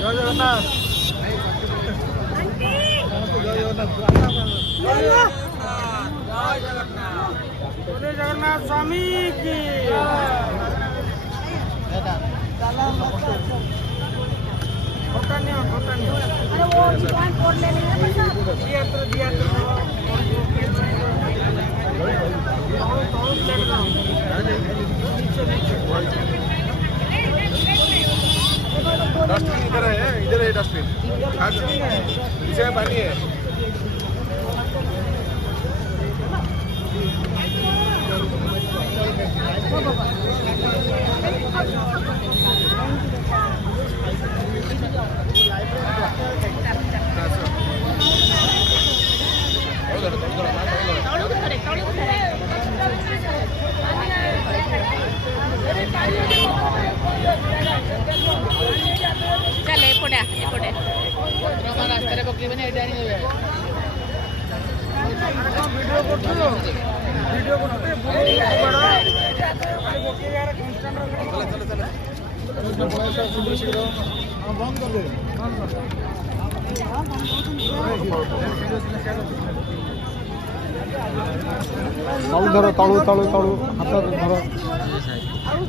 ଜୟ ଜଗନ୍ନାଥ। ଜଗନ୍ନାଥ ସ୍ୱାମୀ କି अरे वो दुकान कोड ले लेंगे पैसा डस्टबिन इधर है डस्टबिन पीछे में पानी है। चल एपटे एपटे रास्ताରେ ପକେଇବେନି ଏଇଟା ଆଣିବେ वीडियो ଧର ତଳୁ ତଳୁ ତଳୁ ହାତ ଧର ଆଉ